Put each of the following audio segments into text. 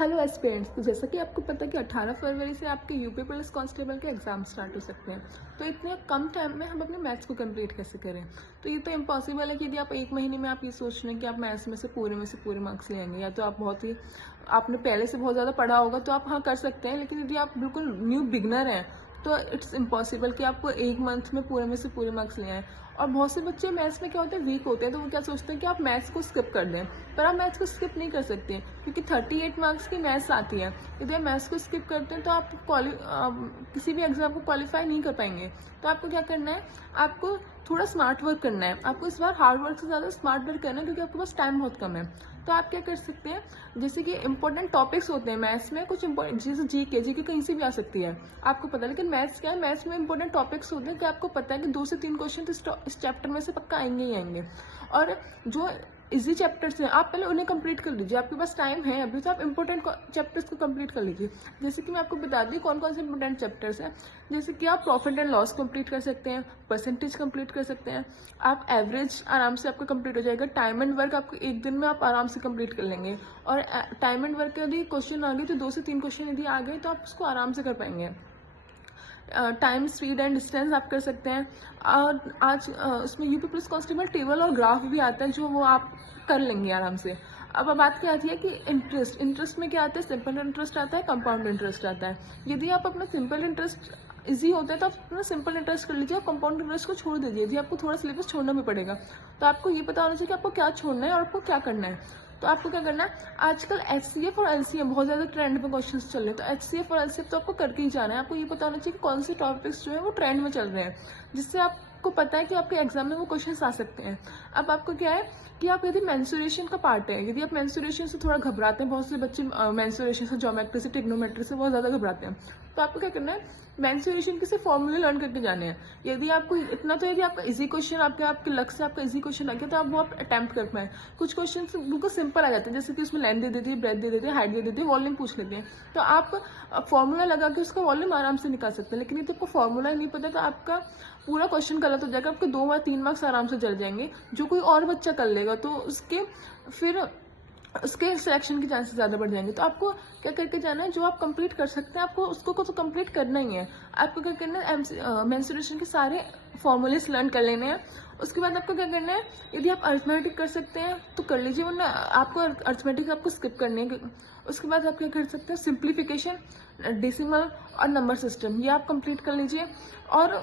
Hello aspirants. तो जैसा कि आपको पता है कि 18 फरवरी से आपके यूपी पुलिस कांस्टेबल के एग्जाम स्टार्ट हो सकते हैं। तो इतने कम टाइम में हम अपने मैथ्स को कंप्लीट कैसे करें? तो ये तो इम्पॉसिबल है कि यदि आप एक महीने में आप ये सोच रहे हैं कि आप मैथ्स में से पूरे मार्क्स ले आएंगे, या तो आप बहुत ही आपने पहले से बहुत ज़्यादा पढ़ा होगा तो आप हाँ कर सकते हैं। लेकिन यदि आप बिल्कुल न्यू बिगनर हैं तो इट्स इम्पॉसिबल कि आपको एक मंथ में पूरे मार्क्स ले आएँ। और बहुत से बच्चे मैथ्स में क्या होते हैं, वीक होते हैं, तो वो क्या सोचते हैं कि आप मैथ्स को स्किप कर दें। पर आप मैथ्स को स्किप नहीं कर सकते क्योंकि 38 मार्क्स की मैथ्स आती है। यदि आप मैथ्स को स्किप करते हैं तो आप किसी भी एग्जाम को क्वालिफाई नहीं कर पाएंगे। तो आपको क्या करना है, आपको थोड़ा स्मार्ट वर्क करना है। आपको इस बार हार्ड वर्क से ज़्यादा स्मार्ट वर्क करना है क्योंकि आपके पास टाइम बहुत कम है। तो आप क्या कर सकते हैं, जैसे कि इंपॉर्टेंट टॉपिक्स होते हैं मैथ्स में, कुछ इंपॉर्टेंट जैसे जीके कहीं से भी आ सकती है, आपको पता है। लेकिन मैथ्स क्या है, मैथ्स में इंपॉर्टेंट टॉपिक्स होते हैं कि आपको पता है कि 2 से 3 क्वेश्चन इस चैप्टर में से पक्का आएंगे ही आएंगे। और जो इजी चैप्टर्स हैं आप पहले उन्हें कंप्लीट कर लीजिए, आपके पास टाइम है अभी, तो आप इंपॉर्टेंट चैप्टर्स को कंप्लीट कर लीजिए। जैसे कि मैं आपको बता दी कौन कौन से इंपॉर्टेंट चैप्टर्स हैं। जैसे कि आप प्रॉफिट एंड लॉस कंप्लीट कर सकते हैं, परसेंटेज कंप्लीट कर सकते हैं, आप एवरेज आराम से आपका कंप्लीट हो जाएगा। टाइम एंड वर्क आपको एक दिन में आप आराम से कंप्लीट कर लेंगे। और टाइम एंड वर्क के यदि क्वेश्चन आ गए तो 2 से 3 क्वेश्चन यदि आ गए तो आप उसको आराम से कर पाएंगे। टाइम, स्पीड एंड डिस्टेंस आप कर सकते हैं। और आज उसमें यूपी पुलिस कांस्टेबल टेबल और ग्राफ भी आता है जो वो आप कर लेंगे आराम से। अब बात क्या आती है कि इंटरेस्ट में क्या आता है, सिंपल इंटरेस्ट आता है, कंपाउंड इंटरेस्ट आता है। यदि आप अपना सिंपल इंटरेस्ट इजी होता है तो आप अपना सिंपल इंटरेस्ट कर लीजिए, आप कंपाउंड इंटरेस्ट को छोड़ दीजिए। यदि आपको थोड़ा सिलेबस छोड़ना भी पड़ेगा तो आपको ये पता होना चाहिए कि आपको क्या छोड़ना है और आपको क्या करना है। तो आपको क्या करना है, आजकल HCF और LCM बहुत ज़्यादा ट्रेंड में क्वेश्चंस चल रहे हैं, तो HCF और LCM तो आपको करके ही जाना है। आपको ये पता होना चाहिए कि कौन से टॉपिक्स जो है वो ट्रेंड में चल रहे हैं, जिससे आपको पता है कि आपके एग्जाम में वो क्वेश्चंस आ सकते हैं। अब आपको क्या है कि आप यदि मेंसुरेशन का पार्ट है, यदि आप मेंसुरेशन से थोड़ा घबराते हैं, बहुत से बच्चे मेंसुरेशन से, ज्योमेट्री से, ट्रिग्नोमेट्री से बहुत ज़्यादा घबराते हैं, तो आपको क्या करना है, मेंसुरेशन के सिर्फ फॉर्मूले लर्न करके जाने हैं। यदि आपको इतना, तो यदि आपका इजी क्वेश्चन आपके लक से आपका इजी क्वेश्चन आ गया तो आप वो आप अटेम्प्ट कर पाए। कुछ क्वेश्चन बिल्कुल सिंपल आ जाते हैं, जैसे कि उसमें लेंथ दे देती है, ब्रेथ दे देती है, हाइट दे देती है, वॉल्यूम पूछ लेते हैं, तो आप फॉर्मूला लगा के उसका वॉल्यूम आराम से निकाल सकते हैं। लेकिन यदि आपको फॉर्मूला नहीं पता तो आपका पूरा क्वेश्चन गलत हो जाएगा, आपके 2 या 3 मार्क्स आराम से जल जाएंगे, जो कोई और बच्चा कर लेगा तो उसके सिलेक्शन के चांसेस ज़्यादा बढ़ जाएंगे। तो आपको क्या करके जाना है, जो आप कंप्लीट कर सकते हैं आपको उसको तो कंप्लीट करना ही है। आपको क्या करना है, मेंसुरेशन के सारे फॉर्मूलेस लर्न कर लेने हैं। उसके बाद आपको क्या करना है, यदि आप अरिथमेटिक कर सकते हैं तो कर लीजिए, वरना आपको अरिथमेटिक आपको स्किप करनी है। उसके बाद आप क्या कर सकते हैं, सिंप्लीफिकेशन, डेसिमल और नंबर सिस्टम, ये आप कंप्लीट कर लीजिए। और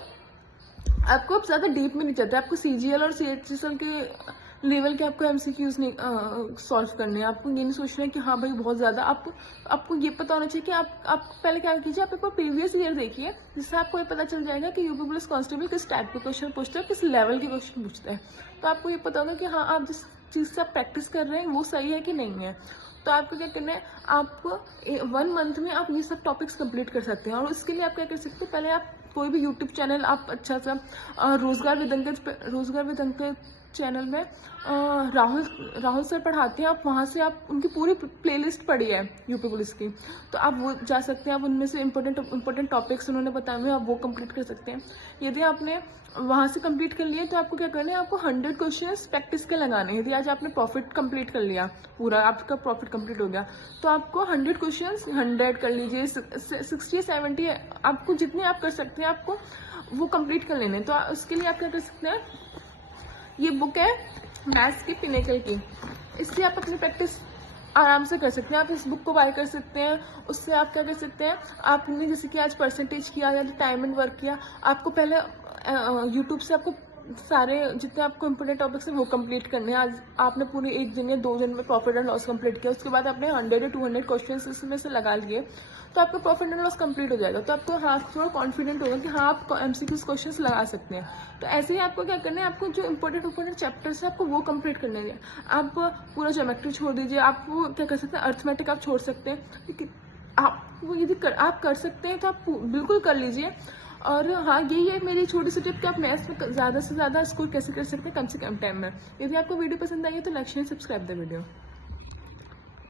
आपको अब ज़्यादा डीप में नहीं जाते, आपको CGL और CHSL के लेवल के आपको MCQs नहीं सॉल्व करने हैं। आपको ये नहीं सोचना है कि हाँ भाई बहुत ज़्यादा, आपको ये पता होना चाहिए कि आप पहले क्या कीजिए, आप एक बार प्रीवियस ईयर देखिए, जिससे आपको ये पता चल जाएगा कि यूपी पुलिस कांस्टेबल किस टाइप के क्वेश्चन पूछता है, किस लेवल के क्वेश्चन पूछता है। तो आपको ये पता होगा कि हाँ आप जिस चीज़ से आप प्रैक्टिस कर रहे हैं वो सही है कि नहीं है। तो आपको क्या करना है, आपको 1 मंथ में आप ये सब टॉपिक्स कंप्लीट कर सकते हैं। और उसके लिए आप क्या कर सकते हैं, पहले आप कोई भी यूट्यूब चैनल आप अच्छा सा रोजगार विद अंकित चैनल में राहुल सर पढ़ाते हैं, आप वहाँ से आप उनकी पूरी प्लेलिस्ट पढ़ी है यूपी पुलिस की, तो आप वो जा सकते हैं। आप उनमें से इंपॉर्टेंट टॉपिक्स उन्होंने बताए हुए आप वो कंप्लीट कर सकते हैं। यदि आपने वहाँ से कंप्लीट कर लिए तो आपको क्या करना है, आपको 100 क्वेश्चंस प्रैक्टिस के लगाने हैं। यदि आज आपने प्रॉफिट कंप्लीट कर लिया, पूरा आपका प्रॉफिट कंप्लीट हो गया, तो आपको 100 क्वेश्चंस 100 कर लीजिए, 60 70 आपको जितने आप कर सकते हैं आपको वो कंप्लीट कर लेने। तो उसके लिए आप क्या कर सकते हैं, ये बुक है मैथ्स की पिनेकल की, इससे आप अपनी प्रैक्टिस आराम से कर सकते हैं। आप इस बुक को बाय कर सकते हैं। उससे आप क्या कर सकते हैं, आपने जैसे कि आज परसेंटेज किया या टाइम एंड वर्क किया, आपको पहले यूट्यूब से आपको सारे जितने आपको इंपॉर्टेंट टॉपिक्स हैं वो कंप्लीट करने हैं। आज आपने पूरे 1 दिन या 2 दिन में प्रॉफिट एंड लॉस कंप्लीट किया, उसके बाद आपने 100 या 200 क्वेश्चन इसमें से लगा लिए, तो आपका प्रॉफिट एंड लॉस कंप्लीट हो जाएगा। तो आपको हाँ थोड़ा कॉन्फिडेंट होगा कि हाँ आप MCQ क्वेश्चन लगा सकते हैं। तो ऐसे ही आपको क्या करना है, आपको जो इंपॉर्टेंट चैप्टर्स है आपको वो कंप्लीट करने हैं। आप पूरा ज्योमेट्री छोड़ दीजिए, आप वो क्या कर सकते हैं, अरिथमेटिक आप छोड़ सकते हैं। आप वो यदि आप कर सकते हैं तो आप बिल्कुल कर लीजिए। और हाँ यही है मेरी छोटी सी टिप कि आप मैथ्स में ज़्यादा से ज़्यादा स्कोर कैसे कर सकते हैं कम से कम टाइम में। यदि आपको वीडियो पसंद आई है तो like share subscribe the video.